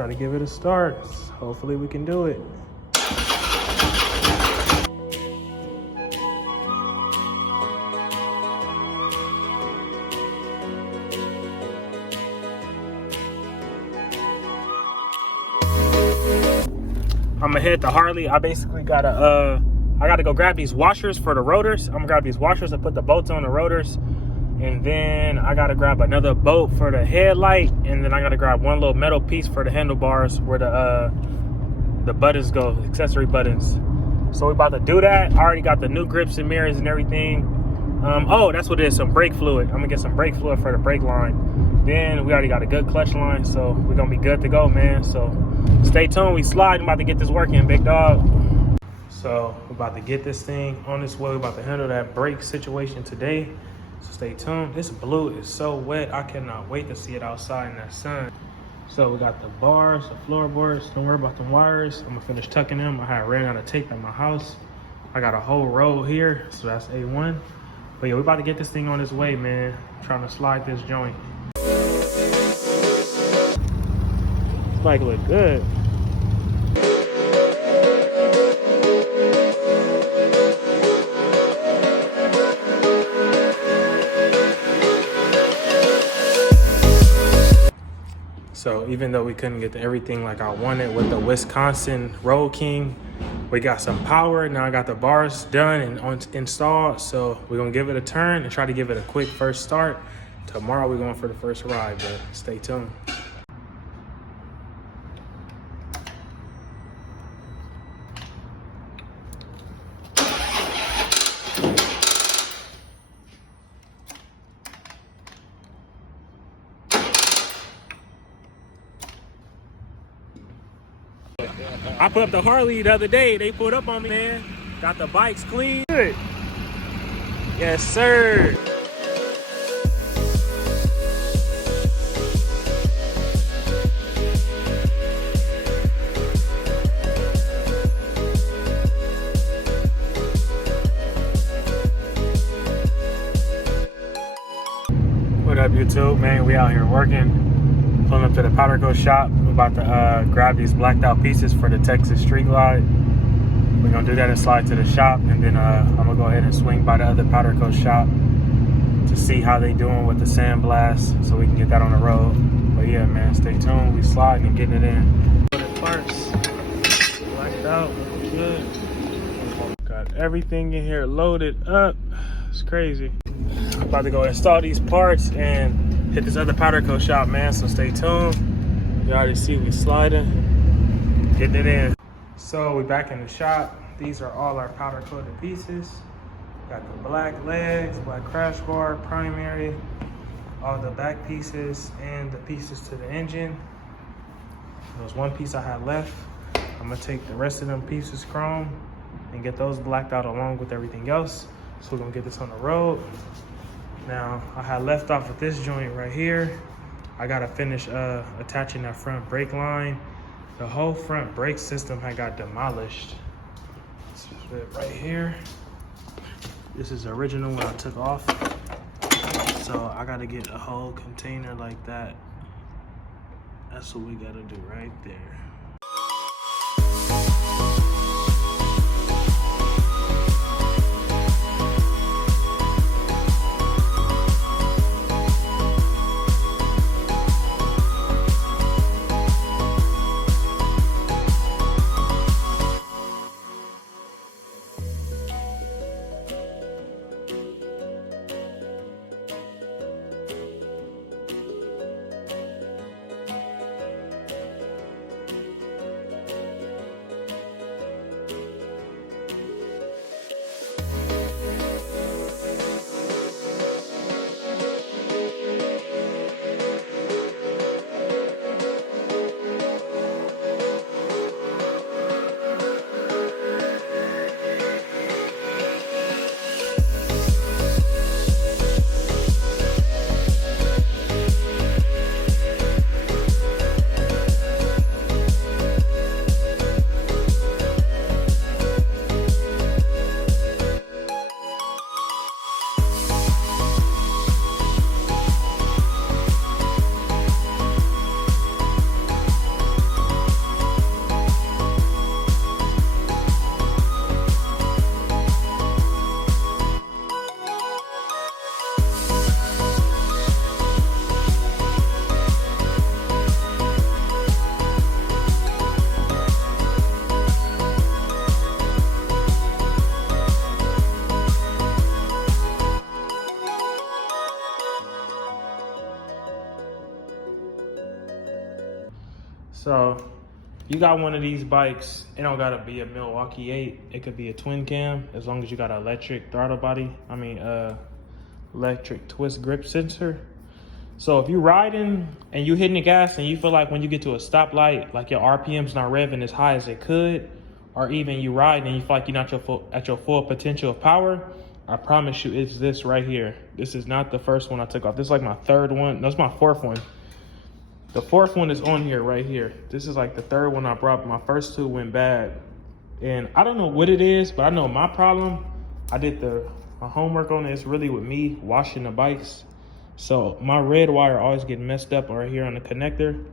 try to give it a start. Hopefully we can do it. I'm gonna head to Harley. I basically gotta I gotta go grab these washers for the rotors. I'm gonna grab these washers and put the bolts on the rotors. And then I gotta grab another bolt for the headlight. And then I gotta grab one little metal piece for the handlebars where the buttons go, accessory buttons. So we about to do that. I already got the new grips and mirrors and everything. Oh, that's what it is, some brake fluid. I'm gonna get some brake fluid for the brake line. Then we already got a good clutch line, so we're gonna be good to go, man. So stay tuned, we slide. I'm about to get this working, big dog. So we're about to get this thing on this way. We're about to handle that brake situation today. So stay tuned. This blue is so wet. I cannot wait to see it outside in that sun. So we got the bars, the floorboards. Don't worry about the wires. I'm gonna finish tucking them. I had ran out of tape at my house. I got a whole row here, so that's A1. But yeah, we're about to get this thing on its way, man. I'm trying to slide this joint. This bike look good. So even though we couldn't get everything like I wanted with the Wisconsin Road King, we got some power. Now I got the bars done and installed. So we're gonna give it a turn and try to give it a quick first start. Tomorrow we're going for the first ride, but stay tuned. I put up the Harley the other day. They pulled up on me, man. Got the bikes clean. Good. Yes, sir. What up, YouTube? Man, we out here working. Pulling up to the powder coat shop. We're about to grab these blacked out pieces for the Texas Street Glide. We're gonna do that and slide to the shop, and then I'm gonna go ahead and swing by the other powder coat shop to see how they doing with the sandblast, so we can get that on the road. But yeah, man, stay tuned. We sliding and getting it in. Parts blacked out, good. Got everything in here loaded up. It's crazy. I'm about to go install these parts and hit this other powder coat shop, man, so stay tuned. You already see we sliding, getting it in. So we back in the shop. These are all our powder coated pieces. Got the black legs, black crash bar, primary, all the back pieces and the pieces to the engine. There was one piece I had left. I'm gonna take the rest of them pieces chrome and get those blacked out along with everything else. So we're gonna get this on the road. Now, I had left off with this joint right here. I gotta finish attaching that front brake line. The whole front brake system had got demolished. This is it right here. This is the original one I took off. So I gotta get a whole container like that. That's what we gotta do right there. So you got one of these bikes, it don't gotta be a Milwaukee 8. It could be a twin cam as long as you got an electric throttle body. Electric twist grip sensor. So if you're riding and you hitting the gas and you feel like when you get to a stoplight, like your RPM's not revving as high as it could, or even you ride and you feel like you're not at your full potential of power, I promise you it's this right here. This is not the first one I took off. This is like my third one. That's my fourth one. The fourth one is on here right here. This is like the third one I brought. My first two went bad. And I don't know what it is, but I know my problem. I did my homework on it. It's really with me washing the bikes. So my red wire always getting messed up right here on the connector.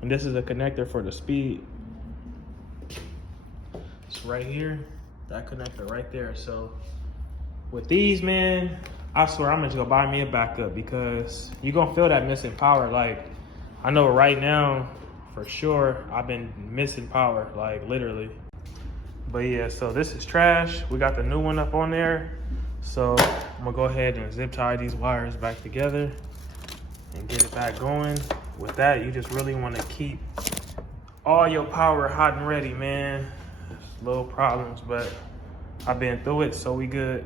And this is a connector for the speed. It's right here, that connector right there. So with these, man, I swear I'm gonna go buy me a backup because you're gonna feel that missing power. Like, I know right now, for sure, I've been missing power, like literally. But yeah, so this is trash. We got the new one up on there. So I'm gonna go ahead and zip tie these wires back together and get it back going. With that, you just really wanna keep all your power hot and ready, man. There's little problems, but I've been through it, so we good.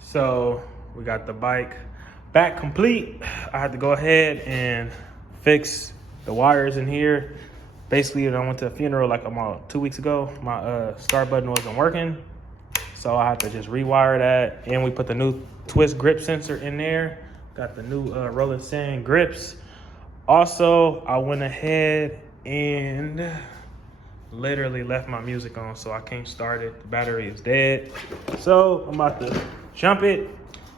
So we got the bike back complete. I had to go ahead and fix the wires in here. Basically, when I went to a funeral like about 2 weeks ago, my start button wasn't working. So I had to just rewire that. And we put the new twist grip sensor in there. Got the new Rolling Sand grips. Also, I went ahead and literally left my music on, so I can't start it. The battery is dead. So I'm about to jump it.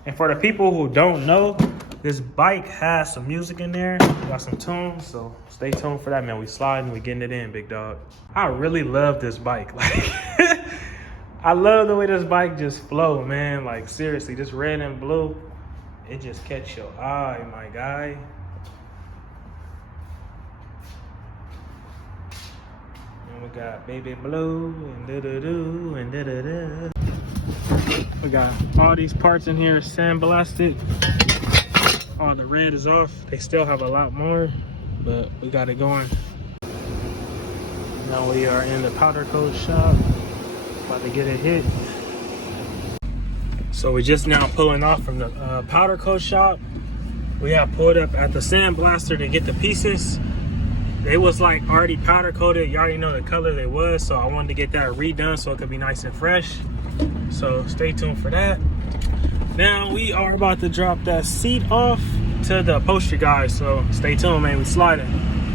And for the people who don't know, this bike has some music in there. Got some tunes, so stay tuned for that, man. We sliding, we getting it in, big dog. I really love this bike. Like, I love the way this bike just flow, man. Like, seriously, this red and blue, it just catch your eye, my guy. And we got baby blue and do-do-do and da-da-da. We got all these parts in here sandblasted. All the red is off. They still have a lot more, but we got it going. Now we are in the powder coat shop, about to get it hit. So we just now pulling off from the powder coat shop. We have pulled up at the sandblaster to get the pieces. They was like already powder coated. You already know the color they was, so I wanted to get that redone so it could be nice and fresh. So stay tuned for that. Now we are about to drop that seat off to the upholstery guys, so stay tuned, man. We sliding.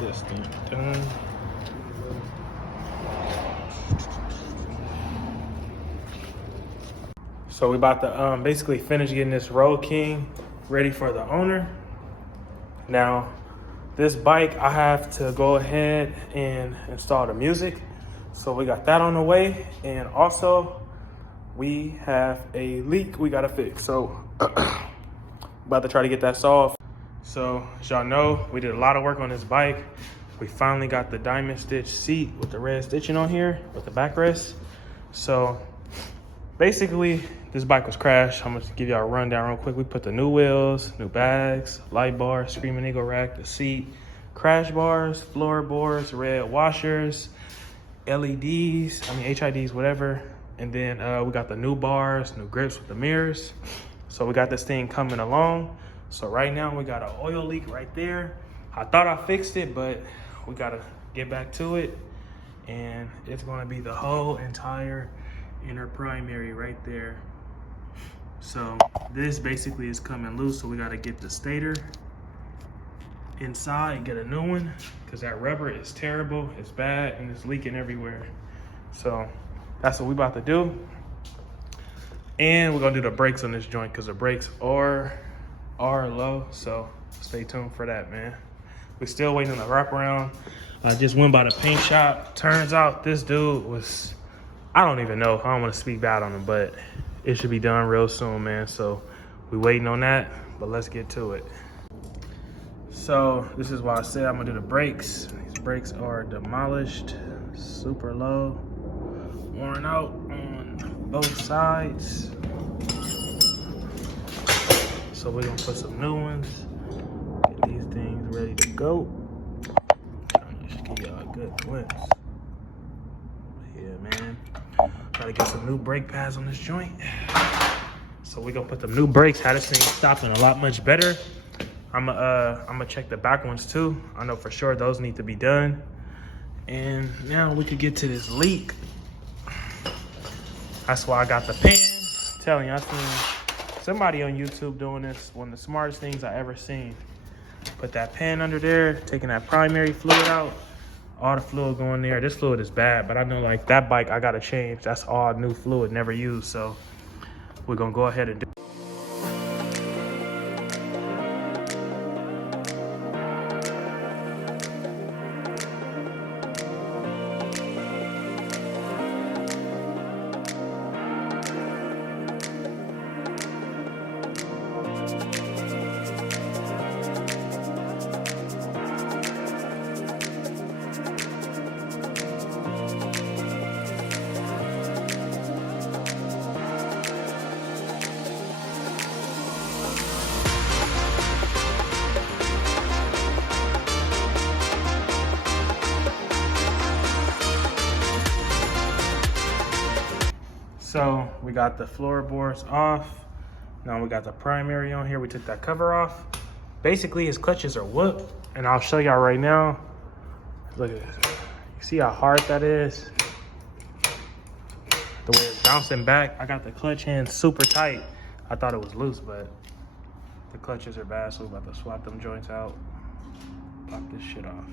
This thing done. So we about to basically finish getting this Road King ready for the owner. Now, this bike, I have to go ahead and install the music. So we got that on the way. And also, we have a leak we gotta fix. So, about to try to get that solved. So as y'all know, we did a lot of work on this bike. We finally got the diamond stitch seat with the red stitching on here with the backrest. So basically this bike was crashed. I'm gonna give y'all a rundown real quick. We put the new wheels, new bags, light bar, Screaming Eagle rack, the seat, crash bars, floorboards, red washers, LEDs, HIDs, whatever. And then we got the new bars, new grips with the mirrors. So we got this thing coming along. So right now we got an oil leak right there. I thought I fixed it, but we gotta get back to it. And it's gonna be the whole entire inner primary right there. So this basically is coming loose. So we gotta get the stator inside, get a new one, because that rubber is terrible, it's bad, and it's leaking everywhere. So that's what we about to do. And we're gonna do the brakes on this joint because the brakes are low. So stay tuned for that, man. We're still waiting on the wraparound. I just went by the paint shop. Turns out this dude was, I don't even know. I don't want to speak bad on him, but it should be done real soon, man. So we're waiting on that, but let's get to it. So this is why I said I'm gonna do the brakes. These brakes are demolished, super low, worn out on both sides. So we're gonna put some new ones, get these things ready to go. Just give y'all a good glimpse. Yeah, man. Gotta get some new brake pads on this joint. So we're gonna put the new brakes, have this thing stopping a lot much better. I'm gonna check the back ones too. I know for sure those need to be done. And now we could get to this leak. That's why I got the pan. I'm telling you, I seen somebody on YouTube doing this, one of the smartest things I ever seen. Put that pan under there, taking that primary fluid out, all the fluid going there. This fluid is bad, but I know like that bike I gotta change. That's all new fluid, never used. So we're gonna go ahead and do. So we got the floorboards off. Now we got the primary on here. We took that cover off. Basically his clutches are whooped, and I'll show y'all right now. Look at this. You see how hard that is? The way it's bouncing back. I got the clutch hands super tight. I thought it was loose, but the clutches are bad, so we're about to swap them joints out. Pop this shit off.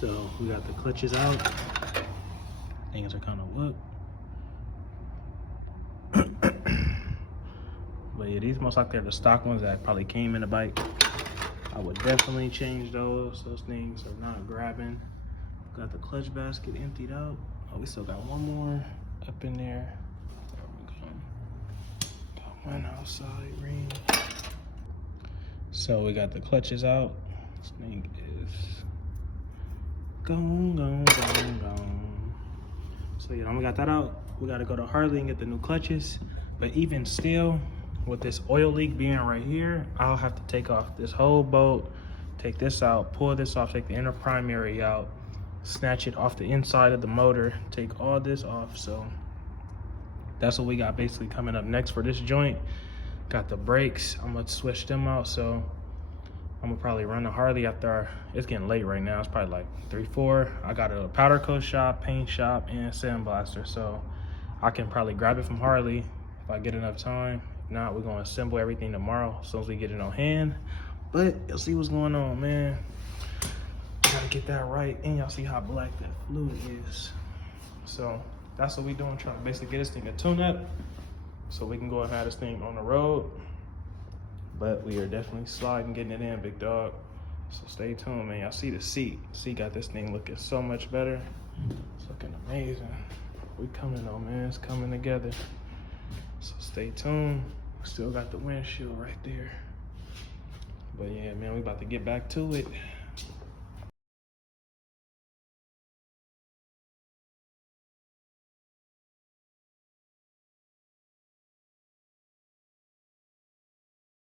So we got the clutches out. Things are kind of whooped. But yeah, these most likely are the stock ones that probably came in the bike. I would definitely change those. Those things are not grabbing. Got the clutch basket emptied out. Oh, we still got one more up in there. There we go. Got one outside ring. So we got the clutches out. This thing is gone. So yeah, we got that out. We gotta go to Harley and get the new clutches. But even still, with this oil leak being right here, I'll have to take off this whole bolt, take this out, pull this off, take the inner primary out, snatch it off the inside of the motor, take all this off. So that's what we got basically coming up next for this joint. Got the brakes, I'm gonna switch them out. So I'm gonna probably run the Harley after it's getting late right now. It's probably like 3, 4. I got a powder coat shop, paint shop, and sandblaster. So I can probably grab it from Harley if I get enough time. If not, we're gonna assemble everything tomorrow as soon as we get it on hand. But you'll see what's going on, man. Gotta get that right. And y'all see how black that fluid is. So that's what we doing, trying to basically get this thing a tune-up so we can go and have this thing on the road. But we are definitely sliding, getting it in, big dog. So stay tuned, man. Y'all see the seat. Seat got this thing looking so much better. It's looking amazing. We coming though, man. It's coming together. So stay tuned. Still got the windshield right there. But yeah, man, we about to get back to it.